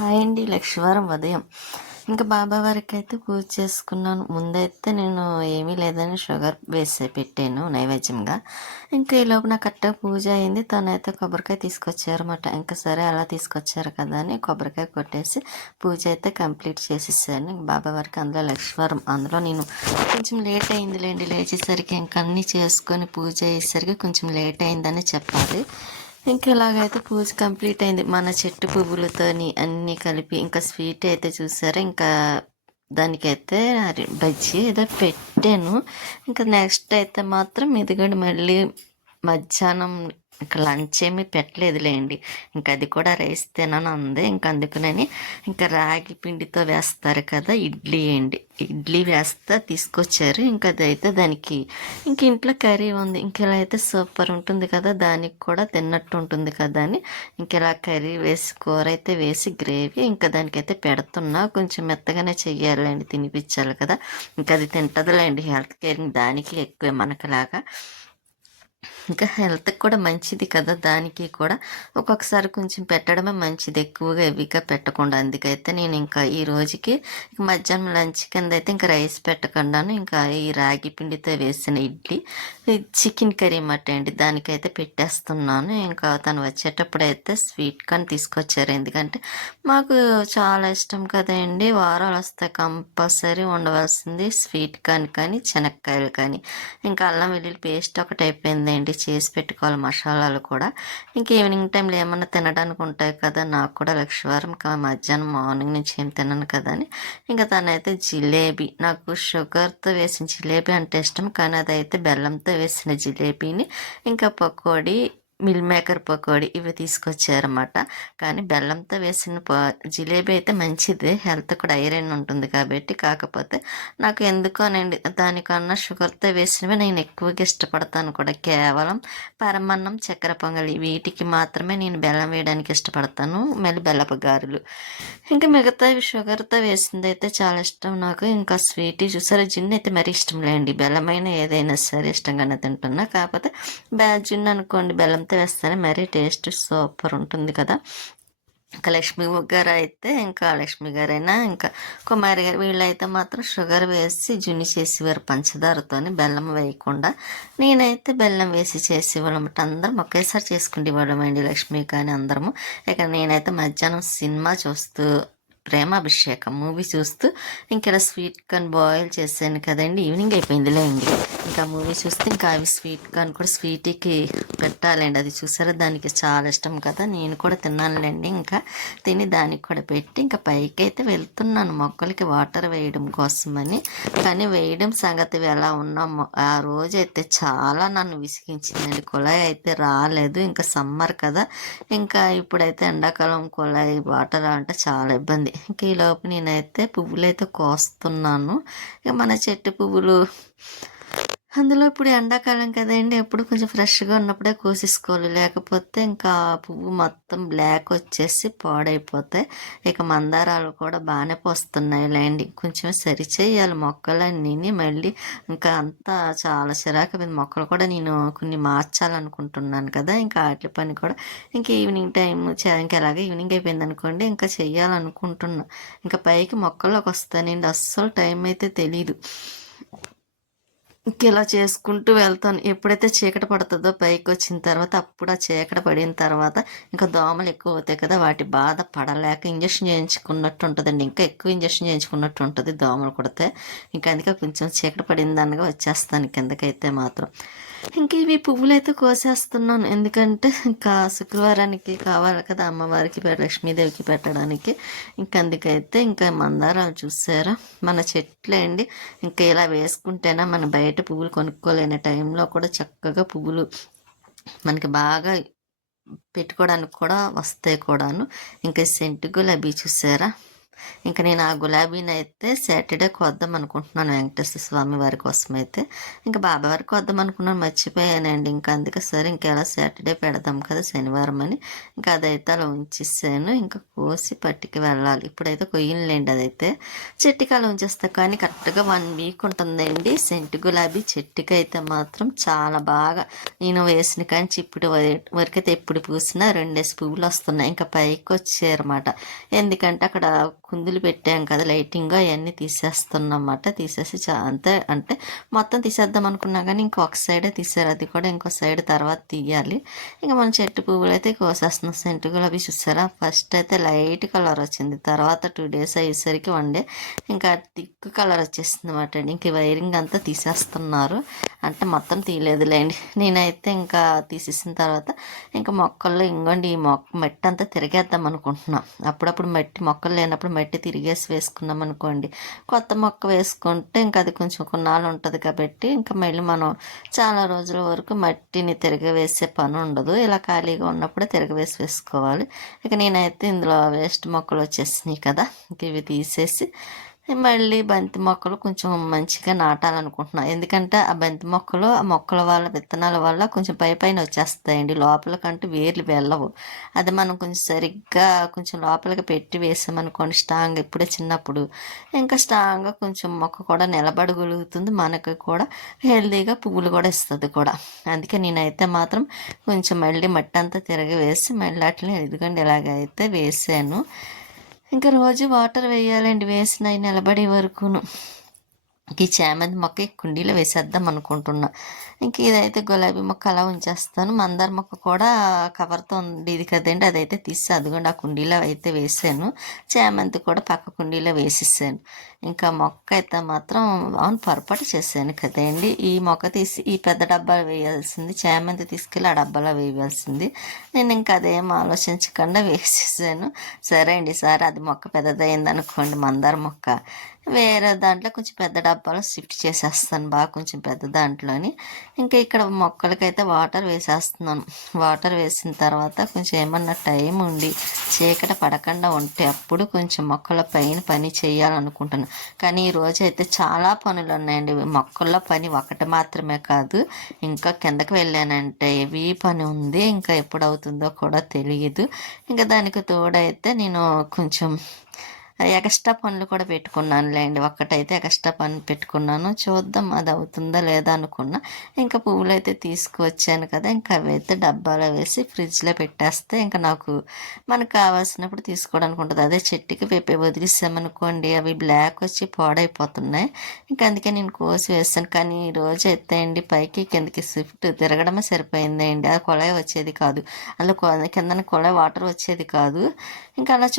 Hi అండి. లక్ష్మీవారం ఉదయం ఇంకా బాబా వారికి అయితే పూజ చేసుకున్నాను. ముందైతే నేను ఏమీ లేదని షుగర్ వేసి పెట్టాను నైవేద్యంగా. ఇంకా ఈలోపు నాకు కరెక్ట్గా పూజ అయింది. తనైతే కొబ్బరికాయ తీసుకొచ్చారన్నమాట. ఇంకా సరే అలా తీసుకొచ్చారు కదా అని కొబ్బరికాయ కొట్టేసి పూజ అయితే కంప్లీట్ చేసేసాను. బాబా వారికి అందులో లక్ష్మీవారం అందులో నేను కొంచెం లేట్ అయిందిలేండి. లేచేసరికి ఇంకా అన్నీ చేసుకొని పూజ అయ్యేసరికి కొంచెం లేట్ అయిందని చెప్పాలి. ఇంకా ఇలాగైతే పూజ కంప్లీట్ అయింది. మన చెట్టు పువ్వులతోని అన్నీ కలిపి ఇంకా స్వీట్ అయితే చూసారా, ఇంకా దానికైతే బజ్జీ ఏదో పెట్టాను. ఇంకా నెక్స్ట్ అయితే మాత్రం ఇదిగోండి మళ్ళీ మధ్యాహ్నం ఇంకా లంచ్ ఏమీ పెట్టలేదులేండి. ఇంకా అది కూడా రైస్ తినను అంది. ఇంకా అందుకనని ఇంకా రాగి పిండితో వేస్తారు కదా ఇడ్లీ అండి, ఇడ్లీ వేస్తా తీసుకొచ్చారు. ఇంకా అదైతే దానికి ఇంక ఇంట్లో కర్రీ ఉంది. ఇంక ఇలా అయితే సూపర్ ఉంటుంది కదా, దానికి కూడా తిన్నట్టు ఉంటుంది కదా అని ఇంక ఇలా కర్రీ వేసి కూర అయితే వేసి గ్రేవీ ఇంకా దానికైతే పెడుతున్నా. కొంచెం మెత్తగానే చెయ్యాలండి, తినిపించాలి కదా. ఇంకా అది తింటదిలేండి, హెల్త్ కేరింగ్ దానికి ఎక్కువే మనకులాగా. ఇంకా హెల్త్కి కూడా మంచిది కదా, దానికి కూడా ఒక్కొక్కసారి కొంచెం పెట్టడమే మంచిది, ఎక్కువగా హెవీగా పెట్టకుండా. అందుకైతే నేను ఇంకా ఈ రోజుకి మధ్యాహ్నం లంచ్ కింద అయితే ఇంకా రైస్ పెట్టకుండాను ఇంకా ఈ రాగి పిండితో వేసిన ఇడ్లీ చికెన్ కర్రీ అన్నమాట అండి, దానికైతే పెట్టేస్తున్నాను. ఇంకా తను వచ్చేటప్పుడు అయితే స్వీట్ కార్న్ తీసుకొచ్చారు. ఎందుకంటే మాకు చాలా ఇష్టం కదండి, వారాలు వస్తాయి కంపల్సరీ ఉండవలసింది స్వీట్ కార్న్ కానీ శనక్కాయలు కానీ. ఇంకా అల్లం వెల్లుల్లి పేస్ట్ ఒకటి అయిపోయిందండి, చేసి పెట్టుకోవాలి మసాలాలు కూడా. ఇంకా ఈవినింగ్ టైంలో ఏమన్నా తినడానికి ఉంటాయి కదా, నాకు కూడా లక్ష్మీవారం మధ్యాహ్నం మార్నింగ్ నుంచి ఏం తినను కదా అని ఇంకా తనైతే జిలేబీ, నాకు షుగర్తో వేసిన జిలేబీ అంటే ఇష్టం, కానీ అదైతే బెల్లంతో వేసిన జిలేబీని ఇంకా పకోడీ మిల్ మేకర్ పకోడీ ఇవి తీసుకొచ్చారన్నమాట. కానీ బెల్లంతో వేసిన జిలేబీ అయితే మంచిదే, హెల్త్ కూడా ఐరన్ ఉంటుంది కాబట్టి. కాకపోతే నాకు ఎందుకోనండి దానికన్నా షుగర్తో వేసినవి నేను ఎక్కువగా ఇష్టపడతాను కూడా. కేవలం పరమాన్నం, చక్కెర పొంగలి వీటికి మాత్రమే నేను బెల్లం వేయడానికి ఇష్టపడతాను, మళ్ళీ బెల్లపు గారెలు. ఇంకా మిగతావి షుగర్తో వేసింది అయితే చాలా ఇష్టం నాకు. ఇంకా స్వీట్ చూసారా, జిన్ అయితే మరీ ఇష్టం లేండి, బెల్లమైన ఏదైనా సరే ఇష్టంగానే తింటున్నా. కాకపోతే జిన్ అనుకోండి బెల్లంతో వేస్తేనే మరీ టేస్ట్ సూపర్ ఉంటుంది కదా. ఇంకా లక్ష్మీ గారు అయితే ఇంకా లక్ష్మీ గారైనా ఇంకా కుమారి గారు వీళ్ళైతే మాత్రం షుగర్ వేసి జున్ను చేసేవారు పంచదారతోని, బెల్లం వేయకుండా. నేనైతే బెల్లం వేసి చేసేవాళ్ళం. అందరం ఒకేసారి చేసుకునేవాళ్ళం అండి, లక్ష్మీ కానీ అందరము. ఇక నేనైతే మధ్యాహ్నం సినిమా చూస్తూ ప్రేమాభిషేకం మూవీ చూస్తూ ఇంకా స్వీట్ కార్న్ బాయిల్ చేశాను కదండి, ఈవినింగ్ అయిపోయిందిలే అండి. ఇంకా మూవీ చూస్తే ఇంకా అవి స్వీట్ కార్న్ కూడా స్వీట్కి పెట్టాలండి, అది చూసారా దానికి చాలా ఇష్టం కదా, నేను కూడా తిన్నానులేండి. ఇంకా తిని దానికి కూడా పెట్టి ఇంకా పైకి అయితే వెళ్తున్నాను మొక్కలకి వాటర్ వేయడం కోసమని. కానీ వేయడం సంగతి ఎలా ఉన్నామో ఆ రోజు అయితే చాలా నన్ను విసిగించిందండి. కుళాయి అయితే రాలేదు, ఇంకా సమ్మర్ కదా, ఇంకా ఇప్పుడైతే ఎండాకాలం కుళాయి వాటర్ అంటే చాలా ఇబ్బంది. ఇంక ఈలోపు నేనైతే పువ్వులు అయితే కోస్తున్నాను. ఇక మన చెట్టు పువ్వులు అందులో ఇప్పుడు ఎండాకాలం కదండి, ఎప్పుడు కొంచెం ఫ్రెష్గా ఉన్నప్పుడే కోసేసుకోవాలి, లేకపోతే ఇంకా పువ్వు మొత్తం బ్లాక్ వచ్చేసి పాడైపోతాయి. ఇక మందారాలు కూడా బాగానే పోస్తున్నాయి లేండి, కొంచెం సరి చేయాలి మొక్కలన్నీ. మళ్ళీ ఇంకా అంతా చాలా చిరాకు మొక్కలు కూడా నేను కొన్ని మార్చాలనుకుంటున్నాను కదా, ఇంకా వాటి పని కూడా ఇంకా ఈవినింగ్ టైం ఇంకా అలాగే ఈవినింగ్ అయిపోయింది అనుకోండి ఇంకా చెయ్యాలనుకుంటున్నా. ఇంకా పైకి మొక్కల్లోకి వస్తానండి, అస్సలు టైం అయితే తెలీదు. ఇంక ఇలా చేసుకుంటూ వెళ్తాను. ఎప్పుడైతే చీకటి పడుతుందో పైకి వచ్చిన తర్వాత, అప్పుడు ఆ చీకటి పడిన తర్వాత ఇంకా దోమలు ఎక్కువ అవుతాయి కదా, వాటి బాధ పడలేక ఇంజక్షన్ చేయించుకున్నట్టు ఉంటుందండి, ఇంకా ఎక్కువ ఇంజక్షన్ చేయించుకున్నట్టు ఉంటుంది దోమలు కుడితే. ఇంకా అందుకే కొంచెం చీకటి పడిందనగా వచ్చేస్తాను కిందకైతే మాత్రం. ఇంక ఇవి పువ్వులు అయితే కోసేస్తున్నాను, ఎందుకంటే ఇంకా శుక్రవారానికి కావాలి కదా అమ్మవారికి లక్ష్మీదేవికి పెట్టడానికి. ఇంక అందుకైతే ఇంకా మందారాలు చూసారా మన చెట్లే అండి, ఇంకా ఇలా వేసుకుంటేనా మన బయట పువ్వులు కొనుక్కోలేని టైంలో కూడా చక్కగా పువ్వులు మనకి బాగా పెట్టుకోవడానికి కూడా వస్తాయి కూడాను. ఇంకా సెంటు గులాబీ చూసారా, ఇంకా నేను ఆ గులాబీని అయితే సాటర్డే కోద్దాం అనుకుంటున్నాను వెంకటేశ్వర స్వామి వారి కోసం అయితే. ఇంకా బాబా వారికి కోద్దాం అనుకున్నాను, మర్చిపోయానండి. ఇంకా అందుకే సరే ఇంకెలా సాటర్డే పెడదాం కదా శనివారం అని ఇంకా అదైతే అలా ఉంచేసాను. ఇంకా కోసి పట్టుకి వెళ్ళాలి. ఇప్పుడైతే కొయ్యలేండి, అదైతే చెట్టుకి అలా ఉంచేస్తా. కానీ కరెక్ట్గా 1 వీక్ ఉంటుందండి. సెంటు గులాబీ చెట్టుకి అయితే మాత్రం చాలా బాగా నేను వేసిన కానీ ఇప్పుడు వరకైతే ఎప్పుడు పూసినా 2 పువ్వులు వస్తున్నాయి. ఇంకా పైకి వచ్చాయన్నమాట. ఎందుకంటే అక్కడ కుందులు పెట్టాం కదా లైటింగ్, అవన్నీ తీసేస్తున్నమాట. తీసేసి అంతే అంటే మొత్తం తీసేద్దాం అనుకున్నా కానీ ఇంకొక సైడే తీసారు, అది కూడా ఇంకో సైడ్ తర్వాత తీయాలి. ఇంకా మన చెట్టు పువ్వులు అయితే కోసేస్తున్నాం. సెంటు గులాబీ చూసారా, ఫస్ట్ అయితే లైట్ కలర్ వచ్చింది, తర్వాత 2 days అయ్యేసరికి 1 day ఇంకా థిక్ కలర్ వచ్చేసింది అనమాట అండి. ఇంక వైరింగ్ అంతా తీసేస్తున్నారు, అంటే మొత్తం తీయలేదులేండి. నేనైతే ఇంకా తీసేసిన తర్వాత ఇంకా మొక్కల్లో ఇంకోండి ఈ మట్టి అంతా తిరిగేద్దాం అనుకుంటున్నాం. అప్పుడప్పుడు మొక్కలు లేనప్పుడు మట్టి తిరిగేసి వేసుకున్నాం అనుకోండి, కొత్త మొక్క వేసుకుంటే ఇంకా అది కొంచెం కొన్నాళ్ళు ఉంటుంది కాబట్టి ఇంకా మళ్ళీ మనం చాలా రోజుల వరకు మట్టిని తిరగవేసే పని ఉండదు. ఇలా ఖాళీగా ఉన్నప్పుడే తిరగవేసి వేసుకోవాలి. ఇక నేనైతే ఇందులో వేస్ట్ మొక్కలు వచ్చేసినాయి కదా, ఇంక ఇవి తీసేసి మళ్ళీ బంతి మొక్కలు కొంచెం మంచిగా నాటాలనుకుంటున్నాను. ఎందుకంటే ఆ బంతి మొక్కలు ఆ మొక్కల వల్ల విత్తనాల వల్ల కొంచెం పైన వచ్చేస్తాయండి, లోపలికంటూ వేర్లు వెళ్ళవు. అది మనం కొంచెం సరిగ్గా కొంచెం లోపలికి పెట్టి వేసామనుకోండి స్ట్రాంగ్, ఇప్పుడే చిన్నప్పుడు ఇంకా స్ట్రాంగ్గా కొంచెం మొక్క కూడా నిలబడగలుగుతుంది, మనకి కూడా హెల్తీగా పువ్వులు కూడా ఇస్తుంది కూడా. అందుకే నేనైతే మాత్రం కొంచెం మళ్ళీ మట్టి అంతా తిరగి వేసి మళ్ళీ అట్లనే ఎదుగండి ఇలాగైతే వేసాను. ఇంకా రోజు వాటర్ వేయాలండి, వేసినవి నిలబడే వరకును. ఈ చామంతి మొక్క కుండీలో వేసేద్దాం అనుకుంటున్నా. ఇంక ఇదైతే గులాబీ మొక్క అలా ఉంచేస్తాను. మందార మొక్క కూడా కవర్తో ఉండేది కదండి, అదైతే తీసి అదిగోండి ఆ కుండీలో అయితే వేసాను. చామంతి కూడా పక్క కుండీలో వేసేసాను. ఇంకా మొక్క అయితే మాత్రం అవును పొరపాటు చేశాను కదండి, ఈ మొక్క తీసి ఈ పెద్ద డబ్బాలో వేయాల్సింది, చామంతి తీసుకెళ్ళి ఆ డబ్బాలో వేయాల్సింది. నేను ఇంకా అదేం ఆలోచించకుండా వేసేసాను. సరే అండి, సార్ అది మొక్క పెద్దదైంది అనుకోండి మందార మొక్క, వేరే దాంట్లో కొంచెం పెద్ద డబ్బాలో షిఫ్ట్ చేసేస్తాను, బాగా కొంచెం పెద్ద దాంట్లోని. ఇంకా ఇక్కడ మొక్కలకైతే వాటర్ వేసేస్తున్నాను. వాటర్ వేసిన తర్వాత కొంచెం ఏమన్నా టైం ఉండి చీకటి పడకుండా ఉంటే అప్పుడు కొంచెం మొక్కల పైన పని చేయాలనుకుంటున్నాను. కానీ ఈరోజు అయితే చాలా పనులు ఉన్నాయండి. మొక్కల్లో పని ఒకటి మాత్రమే కాదు, ఇంకా కిందకి వెళ్ళానంటే హెవీ పని ఉంది. ఇంకా ఎప్పుడు అవుతుందో కూడా తెలియదు. ఇంకా దానికి తోడైతే నేను కొంచెం ఎక్స్ట్రా పనులు కూడా పెట్టుకున్నానులేండి. ఒక్కటైతే ఎక్స్ట్రా పని పెట్టుకున్నాను, చూద్దాం అది అవుతుందా లేదా అనుకున్నా. ఇంకా పువ్వులు అయితే తీసుకువచ్చాను కదా, ఇంకా అవి అయితే డబ్బాలో వేసి ఫ్రిడ్జ్లో పెట్టేస్తే ఇంకా మనకు కావాల్సినప్పుడు తీసుకోవడానికి ఉంటుంది. అదే చెట్టుకి వదిలిసామనుకోండి అవి బ్లాక్ వచ్చి పాడైపోతున్నాయి. ఇంకా అందుకే నేను కోసి వేస్తాను. కానీ ఈరోజు అయితే అండి పైకి కిందకి షిఫ్ట్ తిరగడమే సరిపోయిందండి, ఆ కొళాయి వచ్చేది కాదు, అందులో కిందన కొళాయి వాటర్ వచ్చేది కాదు. ఇంకా అలా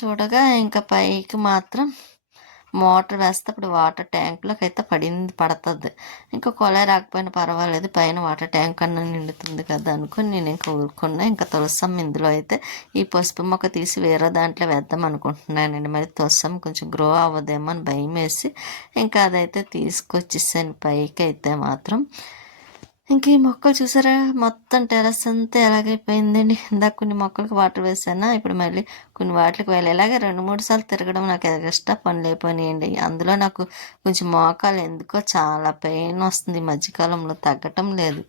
చూడగా ఇంకా పైకి మాత్రం మోటార్ వేస్తే అప్పుడు వాటర్ ట్యాంక్లోకి అయితే పడుతుంది. ఇంకా కొలాయి రాకపోయినా పర్వాలేదు, పైన వాటర్ ట్యాంక్ అన్న నిండుతుంది కదా అనుకుని నేను ఇంకా ఊరుకున్నా. ఇంకా తులసమ్మ ఇందులో అయితే ఈ పసుపు మొక్క తీసి వేరే దాంట్లో వేద్దాం అనుకుంటున్నానండి. మరి తులసమ్మ కొంచెం గ్రో అవ్వదేమో అని భయం వేసి ఇంకా అదైతే తీసుకొచ్చేసాను పైకి అయితే మాత్రం. ఇంక ఈ మొక్కలు చూసారా, మొత్తం టెర్రస్ అంతా ఎలాగైపోయిందండి. ఇందాక కొన్ని మొక్కలకు వాటర్ వేసానా, ఇప్పుడు మళ్ళీ కొన్ని వాటికి వెళ్ళి ఇలాగే 2-3 సార్లు తిరగడం నాకు ఎక్స్ట్రా పనులు అయిపోయినాయండి. అందులో నాకు కొంచెం మోకాలు ఎందుకో చాలా పెయిన్ వస్తుంది, మధ్యకాలంలో తగ్గటం లేదు.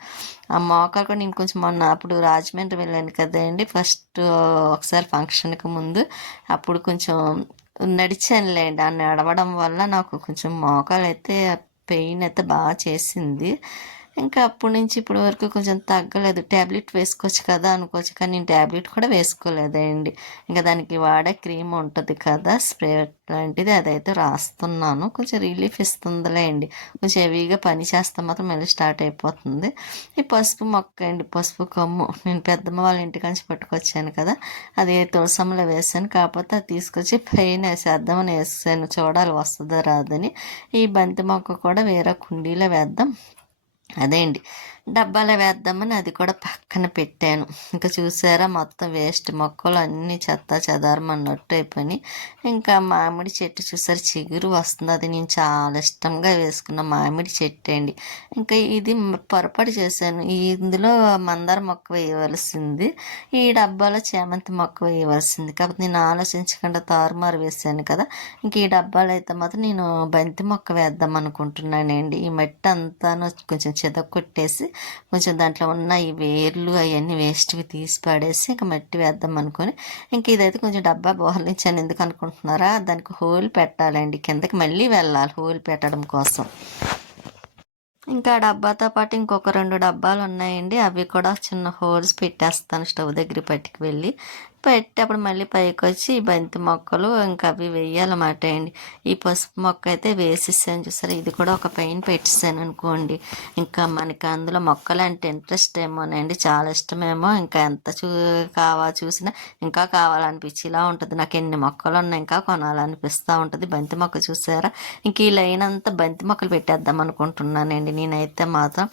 ఆ మోకాలు కూడా నేను కొంచెం మొన్న అప్పుడు రాజమండ్రి వెళ్ళాను కదండి ఫస్ట్ ఒకసారి ఫంక్షన్కి ముందు, అప్పుడు కొంచెం నడిచానులేండి. ఆ నడవడం వల్ల నాకు కొంచెం మోకాలు అయితే పెయిన్ అయితే బాగా చేసింది. ఇంకా అప్పటి నుంచి ఇప్పటి వరకు కొంచెం తగ్గలేదు. ట్యాబ్లెట్ వేసుకోవచ్చు కదా అనుకోవచ్చు, కానీ నేను ట్యాబ్లెట్ కూడా వేసుకోలేదండి. ఇంకా దానికి వాడే క్రీమ్ ఉంటుంది కదా స్ప్రే లాంటిది, అదైతే రాస్తున్నాను. కొంచెం రిలీఫ్ ఇస్తుందిలే అండి. కొంచెం హెవీగా పని చేస్తే మాత్రం మళ్ళీ స్టార్ట్ అయిపోతుంది. ఈ పసుపు మొక్క అండి, పసుపు కొమ్ము నేను పెద్దమ్మ వాళ్ళ ఇంటికాంచి పట్టుకొచ్చాను కదా, అది తులసమ్మలో వేసాను. కాకపోతే అది తీసుకొచ్చి పైన వేసేద్దామని వేసాను, చూడాలి వస్తుందో రాదని. ఈ బంతి మొక్క కూడా వేరే కుండీలో వేద్దాం. అదే అండి డబ్బాలో వేద్దామని అది కూడా పక్కన పెట్టాను. ఇంకా చూసారా మొత్తం వేస్ట్ మొక్కలు అన్నీ చెత్త చెదారం అన్నట్టు అయిపోయినాయి. ఇంకా మామిడి చెట్టు చూసారు చిగురు వస్తుంది. అది నేను చాలా ఇష్టంగా వేసుకున్న మామిడి చెట్టు అండి. ఇంకా ఇది పొరపాటు చేశాను. ఇందులో మందార మొక్క వేయవలసింది, ఈ డబ్బాలో చేమంతి మొక్క వేయవలసింది. కాబట్టి నేను ఆలోచించకుండా తారుమారు వేసాను కదా. ఇంక ఈ డబ్బాలో అయితే మాత్రం నేను బంతి మొక్క వేద్దాం అనుకుంటున్నానండి. ఈ మట్టి అంతాను కొంచెం చెదకొట్టేసి కొంచెం దాంట్లో ఉన్న ఈ వేర్లు అవన్నీ వేస్ట్వి తీసి పడేసి ఇంకా మట్టి వేద్దాం అనుకొని ఇంక ఇదైతే కొంచెం డబ్బా బోర్లించాను. ఎందుకు అనుకుంటున్నారా, దానికి హోల్ పెట్టాలండి, కిందకి మళ్ళీ వెళ్ళాలి హోల్ పెట్టడం కోసం. ఇంకా డబ్బాతో పాటు ఇంకొక 2 డబ్బాలు ఉన్నాయండి, అవి కూడా చిన్న హోల్స్ పెట్టేస్తాను స్టవ్ దగ్గర పట్టుకు వెళ్ళి. పెట్టేప్పుడు మళ్ళీ పైకి వచ్చి ఈ బంతి మొక్కలు ఇంకా అవి వేయాలన్నమాట అండి. ఈ పసుపు మొక్క అయితే వేసేసాను చూసారా, ఇది కూడా ఒక పైన పెట్టేసాను అనుకోండి. ఇంకా మనకి అందులో మొక్కలు అంటే ఇంట్రెస్ట్ ఏమోనండి, చాలా ఇష్టమేమో. ఇంకా ఎంత చూసినా ఇంకా కావాలనిపించి ఇలా ఉంటుంది. నాకు ఎన్ని మొక్కలు ఉన్నాయి ఇంకా కొనాలనిపిస్తూ ఉంటుంది. బంతి మొక్క చూసారా, ఇంక ఈ లైన్ అంతా బంతి మొక్కలు పెట్టేద్దాం అనుకుంటున్నానండి నేనైతే మాత్రం.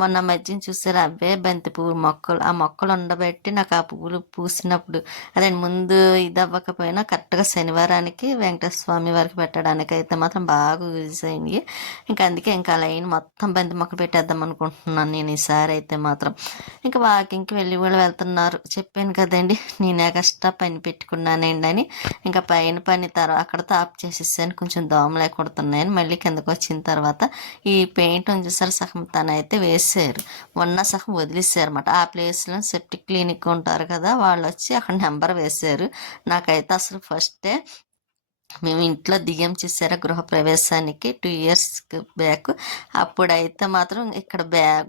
మొన్న మధ్యన చూసారా, అవే బంతి పువ్వు మొక్కలు, ఆ మొక్కలు ఉండబెట్టి నాకు ఆ పువ్వులు పూసినప్పుడు అదే ముందు ఇది అవ్వకపోయినా కరెక్ట్గా శనివారానికి వెంకటేశ్వర స్వామి వారికి పెట్టడానికి అయితే మాత్రం బాగా యూజ్ అయింది. ఇంకా అందుకే ఇంకా లైన్ మొత్తం బంతి మొక్కలు పెట్టేద్దాం అనుకుంటున్నాను నేను ఈసారి అయితే మాత్రం. ఇంకా వాకింగ్కి వెళ్ళి కూడా వెళ్తున్నారు, చెప్పాను కదండి నేను ఎక్స్ట్రా పని పెట్టుకున్నానండి అని. ఇంకా పైన పని తర్వాత అక్కడతో ఆఫ్ చేసేసాను, కొంచెం దోమలే కొడుతున్నాయని. మళ్ళీ కిందకు వచ్చిన తర్వాత ఈ పెయింట్ చూసారు సగం తనైతే వేసారు, ఉన్న సగం వదిలేసారు అనమాట. ఆ ప్లేస్లో సెప్టిక్ క్లినిక్ ఉంటారు కదా, వాళ్ళు వచ్చి అక్కడ నెంబర్ వేశారు. నాకైతే అసలు ఫస్టే మేము ఇంట్లో దియ్యం చూసారా గృహప్రవేశానికి 2 years బ్యాక్, అప్పుడైతే మాత్రం ఇక్కడ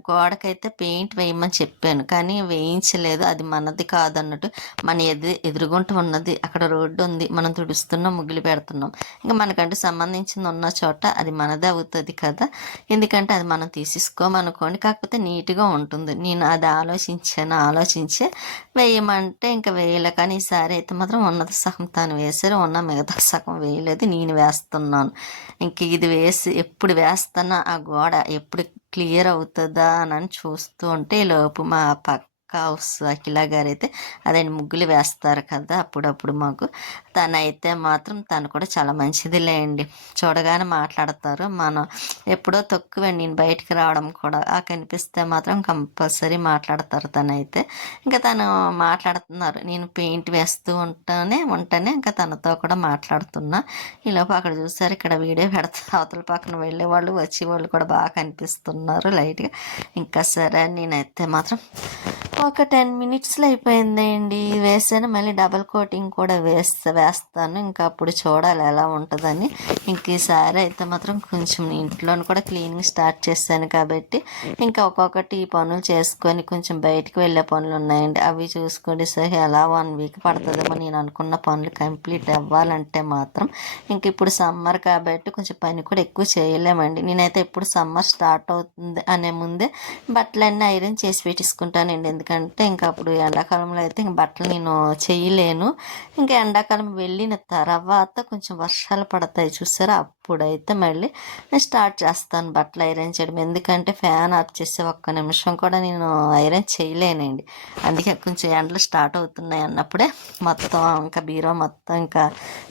గోడకైతే పెయింట్ వేయమని చెప్పాను కానీ వేయించలేదు. అది మనది కాదన్నట్టు, మన ఎదురుగుంట ఉన్నది, అక్కడ రోడ్డు ఉంది, మనం తుడుస్తున్నాం ముగ్గులు పెడుతున్నాం, ఇంకా మనకంటూ సంబంధించింది ఉన్న చోట అది మనదే అవుతుంది కదా, ఎందుకంటే అది మనం తీసేసుకోమనుకోండి. కాకపోతే నీట్గా ఉంటుంది. నేను అది ఆలోచించే వేయమంటే ఇంకా వేయలే. కానీ ఈసారి అయితే మాత్రం ఉన్నత సగం తాను వేసారు, ఉన్న మిగతా సగం వేయలేదు, నేను వేస్తున్నాను. ఇంక ఇది వేసి ఎప్పుడు వేస్తానా ఆ గోడ ఎప్పుడు క్లియర్ అవుతుందా అని చూస్తూ ఉంటే లోపు మా పక్క హౌస్ అఖిల గారు అయితే అదే ముగ్గులు వేస్తారు కదా అప్పుడప్పుడు మాకు, తనైతే మాత్రం తను కూడా చాలా మంచిదిలే అండి. చూడగానే మాట్లాడతారు, మనం ఎప్పుడో తక్కువ నేను బయటికి రావడం కూడా కనిపిస్తే మాత్రం కంపల్సరీ మాట్లాడతారు తనైతే. ఇంకా తను మాట్లాడుతున్నారు, నేను పెయింట్ వేస్తూ ఉంటేనే ఇంకా తనతో కూడా మాట్లాడుతున్నా. ఈలోపు అక్కడ చూసారు, ఇక్కడ వీడియో పెడతా అవతల పక్కన వెళ్ళే వాళ్ళు వచ్చే వాళ్ళు కూడా బాగా కనిపిస్తున్నారు లైట్గా. ఇంకా సరే నేనైతే మాత్రం ఒక 10 minutesలో అయిపోయిందండి వేసాను. మళ్ళీ డబల్ కోటింగ్ కూడా వేస్తాను, ఇంకా అప్పుడు చూడాలి ఎలా ఉంటుందని. ఇంక ఈసారి అయితే మాత్రం కొంచెం ఇంట్లోని కూడా క్లీనింగ్ స్టార్ట్ చేశాను కాబట్టి ఇంకా ఒక్కొక్కటి పనులు చేసుకొని కొంచెం బయటికి వెళ్ళే పనులు ఉన్నాయండి, అవి చూసుకోండి. సో ఎలా 1 week పడుతుందేమో నేను అనుకున్న పనులు కంప్లీట్ అవ్వాలంటే మాత్రం. ఇంక ఇప్పుడు సమ్మర్ కాబట్టి కొంచెం పని కూడా ఎక్కువ చేయలేమండి. నేనైతే ఎప్పుడు సమ్మర్ స్టార్ట్ అవుతుంది అనే ముందే బట్టలన్నీ ఐరన్ చేసి పెట్టేసుకుంటానండి. ఎందుకంటే ఇంకా అప్పుడు ఎండాకాలంలో అయితే ఇంక బట్టలు నేను చేయలేను. ఇంకా ఎండాకాలం వెళ్ళిన తర్వాత కొంచెం వర్షాలు పడతాయి చూసారా, అప్పుడైతే మళ్ళీ నేను స్టార్ట్ చేస్తాను బట్టలు ఐరన్ చేయడం. ఎందుకంటే ఫ్యాన్ ఆఫ్ చేసే ఒక్క నిమిషం కూడా నేను ఐరన్ చేయలేనండి. అందుకే కొంచెం ఎండలు స్టార్ట్ అవుతున్నాయి అన్నప్పుడే మొత్తం ఇంకా బీరో మొత్తం ఇంకా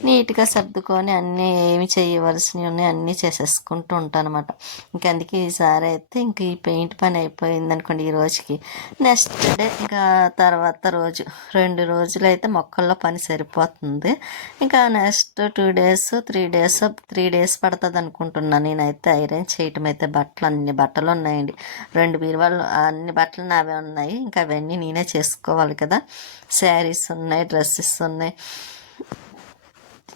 నీట్గా సర్దుకొని అన్నీ ఏమి చేయవలసినవి ఉన్నాయి అన్నీ చేసేసుకుంటూ ఉంటాను అనమాట. ఇంకా అందుకే ఈసారి అయితే ఇంక ఈ పెయింట్ పని అయిపోయింది అనుకోండి ఈ రోజుకి, నెక్స్ట్ డే ఇంకా తర్వాత రోజు 2 రోజులు అయితే మొక్కల్లో పని సరిపోతుంది. ఇంకా నెక్స్ట్ 2 days 3 days పడుతుంది అనుకుంటున్నాను నేనైతే ఐరన్ చేయటం అయితే. అన్ని బట్టలు ఉన్నాయండి, 2 బీరువాళ్ళు అన్ని బట్టలు నావే ఉన్నాయి, ఇంకా అవన్నీ నేనే చేసుకోవాలి కదా. శారీస్ ఉన్నాయి, డ్రెస్సెస్ ఉన్నాయి,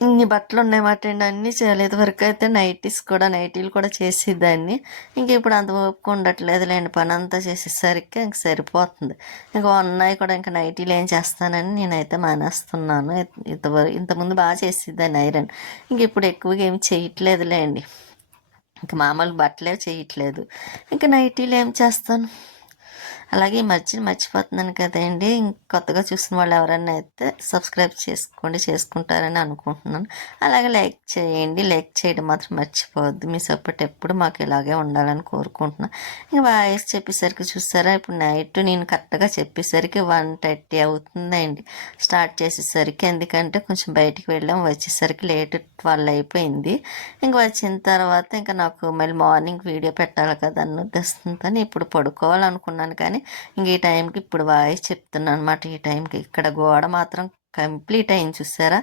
ఇన్ని బట్టలు ఉన్నాయన్నమాట అండి. అన్నీ చేయలేదు వరకు అయితే నైటీలు కూడా చేసేదాన్ని. ఇంక ఇప్పుడు అంత ఓపిక ఉండట్లేదు లేండి, పని అంతా చేసేసరికి ఇంక సరిపోతుంది. ఇంకా ఉన్నాయి కూడా ఇంకా నైటీలు ఏం చేస్తానని నేనైతే మానేస్తున్నాను. ఇంతకుముందు బాగా చేసేదాన్ని ఐరన్, ఇంక ఇప్పుడు ఎక్కువగా ఏమి చేయట్లేదులేండి. ఇంక మామూలు బట్టలే చేయట్లేదు, ఇంకా నైటీలు ఏం చేస్తాను. అలాగే ఈ మధ్యన మర్చిపోతున్నాను కదండి, కొత్తగా చూసిన వాళ్ళు ఎవరైనా అయితే సబ్స్క్రైబ్ చేసుకుంటారని అనుకుంటున్నాను. అలాగే లైక్ చేయండి, లైక్ చేయడం మాత్రం మర్చిపోవద్దు. మీ సపోర్ట్ ఎప్పుడు మాకు ఇలాగే ఉండాలని కోరుకుంటున్నాను. ఇంకా వాయిస్ చెప్పేసరికి చూసారా, ఇప్పుడు నైట్ నేను కరెక్ట్గా చెప్పేసరికి 1:30 అవుతుందండి స్టార్ట్ చేసేసరికి. ఎందుకంటే కొంచెం బయటికి వెళ్ళాం, వచ్చేసరికి లేట్ 12 అయిపోయింది. ఇంక వచ్చిన తర్వాత ఇంకా నాకు మళ్ళీ మార్నింగ్ వీడియో పెట్టాలి కదా అన్న ఉద్దేశంతో ఇప్పుడు పడుకోవాలనుకున్నాను. కానీ ఇంక ఈ టైంకి ఇప్పుడు వాయిస్ చెప్తున్నాను అనమాట. ఈ టైంకి ఇక్కడ గోడ మాత్రం కంప్లీట్ అయింది చూసారా.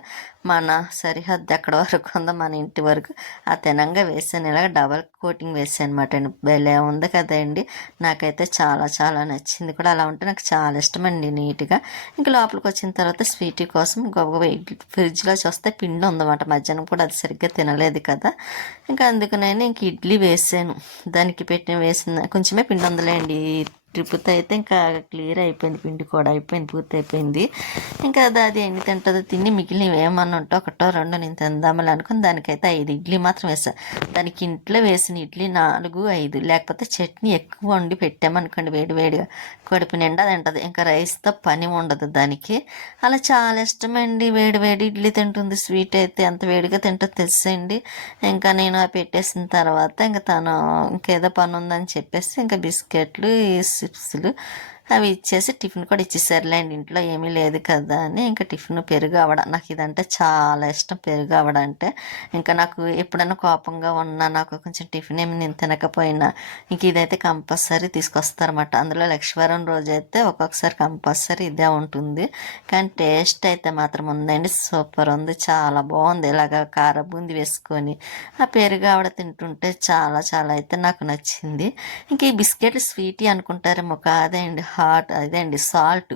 మన సరిహద్దు ఎక్కడ వరకు ఉందో మన ఇంటి వరకు ఆ తినంగా వేసాను. ఇలాగ డబల్ కోటింగ్ వేసాను అనమాట అండి. భలే ఉంది కదండి. నాకైతే చాలా చాలా నచ్చింది కూడా. అలా ఉంటే నాకు చాలా ఇష్టం అండి నీట్గా. ఇంకా లోపలికి వచ్చిన తర్వాత స్వీటీ కోసం గొప్ప ఫ్రిడ్జ్లో చూస్తే పిండి ఉందన్నమాట. మధ్యాహ్నం కూడా అది సరిగ్గా తినలేదు కదా. ఇంకా అందుకనైనా ఇంక ఇడ్లీ వేసాను. దానికి వేసిన కొంచెమే పిండి ఉందిలేండి. ట్రిప్తో అయితే ఇంకా క్లియర్ అయిపోయింది, పిండి కూడా అయిపోయింది, పూర్తి అయిపోయింది. ఇంకా అది ఎన్ని తింటుందో తిని మిగిలినవి ఏమన్నా ఉంటే ఒకటో రెండో నేను తిందామని అనుకుని దానికైతే 5 ఇడ్లీ మాత్రం వేసాను. దానికి ఇంట్లో వేసిన ఇడ్లీ 4, 5, లేకపోతే చట్నీ ఎక్కువ వండి పెట్టామనుకోండి వేడి వేడిగా కడుపు నిండా తింటుంది. ఇంకా రైస్తో పని ఉండదు దానికి. అలా చాలా ఇష్టమండి. వేడి వేడి ఇడ్లీ తింటుంది. స్వీట్ అయితే ఎంత వేడిగా తింటుందో తెలుసండి. ఇంకా నేను పెట్టేసిన తర్వాత ఇంకా తను ఇంకేదో పని ఉందని చెప్పేసి ఇంకా బిస్కెట్లు, చిప్స్లు అవి ఇచ్చేసి టిఫిన్ కూడా ఇచ్చేసారులేండి. ఇంట్లో ఏమీ లేదు కదా అని ఇంకా టిఫిన్ పెరుగు ఆవడ. నాకు ఇదంటే చాలా ఇష్టం, పెరుగు ఆవడ అంటే. ఇంకా నాకు ఎప్పుడైనా కోపంగా ఉన్నా, నాకు కొంచెం టిఫిన్ ఏమి నేను తినకపోయినా ఇంక ఇదైతే కంపల్సరీ తీసుకొస్తారన్నమాట. అందులో లక్ష్మీవారం రోజు అయితే ఒక్కొక్కసారి కంపల్సరీ ఇదే ఉంటుంది. కానీ టేస్ట్ అయితే మాత్రం ఉందండి, సూపర్ ఉంది, చాలా బాగుంది. ఇలాగ కార బూంది వేసుకొని ఆ పెరుగు ఆవిడ తింటుంటే చాలా చాలా అయితే నాకు నచ్చింది. ఇంక ఈ బిస్కెట్లు స్వీటీ అనుకుంటారేమో, కాదండి, హాట్ అదే అండి, సాల్ట్